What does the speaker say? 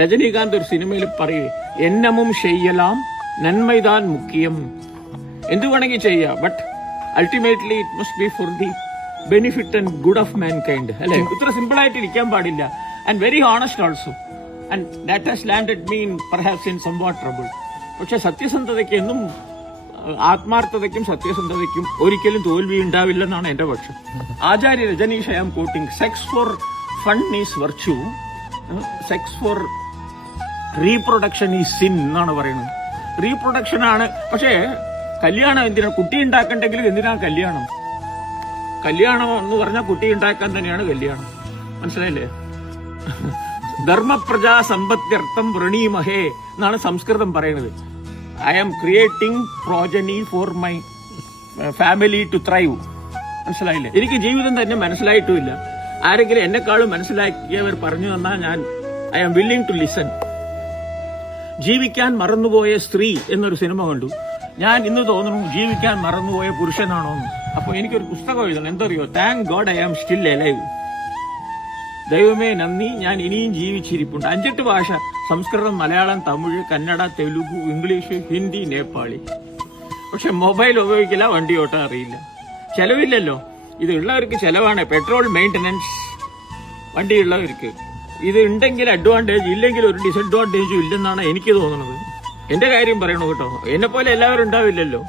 രജനീകാന്ത് ഒരു സിനിമയിൽ പറയേ എന്നമും ചെയ്യലാം നന്മൈതാൻ മുഖ്യം. എന്തു വേണമെങ്കിൽ ചെയ്യാം, but ultimately it must be for the benefit and good of mankind. അല്ലെ, ഇത്ര സിമ്പിൾ ആയിട്ട് ഇരിക്കാൻ പാടില്ല. And very honest also. And that has landed me perhaps in somewhat trouble. പക്ഷെ സത്യസന്ധതയ്ക്ക് എന്നും ആത്മാർത്ഥതയ്ക്കും സത്യസന്ധതയ്ക്കും ഒരിക്കലും തോൽവി ഉണ്ടാവില്ലെന്നാണ് എന്റെ പക്ഷം. Acharya Rajneesh I am quoting, sex for fun is virtue, sex for reproduction is sin എന്നാണ് പറയുന്നത്. റീപ്രൊഡക്ഷൻ ആണ്, പക്ഷേ കല്യാണം എന്തിനാ? കുട്ടി ഉണ്ടാക്കണ്ടെങ്കിലും എന്തിനാ കല്യാണം? കല്യാണം എന്ന് പറഞ്ഞാൽ കുട്ടി ഉണ്ടാക്കാൻ തന്നെയാണ് കല്യാണം. മനസ്സിലായില്ലേ? ധർമ്മപ്രജാ സമ്പത്യർത്ഥം വൃണീമഹേ എന്നാണ് സംസ്കൃതം പറയുന്നത്. I am creating progeny for my family to thrive. മനസ്സിലായില്ലേ? എനിക്ക് ജീവിതം തന്നെ മനസ്സിലായിട്ടുമില്ല. ആരെങ്കിലും എന്നെക്കാളും മനസ്സിലാക്കിയവർ പറഞ്ഞു തന്നാൽ ഞാൻ I am willing to listen. ജീവിക്കാൻ മറന്നുപോയ സ്ത്രീ എന്നൊരു സിനിമ കണ്ടു. ഞാൻ ഇന്ന് തോന്നുന്നു ജീവിക്കാൻ മറന്നുപോയ പുരുഷനാണോ എന്ന്. അപ്പോൾ എനിക്കൊരു പുസ്തകം എഴുതണം. എന്തറിയോ? Thank God I am still alive. ദൈവമേ നന്ദി, ഞാൻ ഇനിയും ജീവിച്ചിരിപ്പുണ്ട്. 5-8 ഭാഷ: സംസ്കൃതം, മലയാളം, തമിഴ്, കന്നഡ, തെലുഗു, ഇംഗ്ലീഷ്, ഹിന്ദി, നേപ്പാളി. പക്ഷെ മൊബൈൽ ഉപയോഗിക്കില്ല, വണ്ടി ഓട്ടാൻ അറിയില്ല. ചെലവില്ലല്ലോ. ഇത് ഉള്ളവർക്ക് ചെലവാണ്. പെട്രോൾ മെയിൻ്റനൻസ് വണ്ടിയുള്ളവർക്ക്. ഇത് ഉണ്ടെങ്കിൽ അഡ്വാൻറ്റേജ്, ഇല്ലെങ്കിൽ ഒരു ഡിസഡ്വാൻറ്റേജും ഇല്ലെന്നാണ് എനിക്ക് തോന്നുന്നത്. എന്റെ കാര്യം പറയണു കേട്ടോ. എന്നെ പോലെ എല്ലാവരും ഉണ്ടാവില്ലല്ലോ.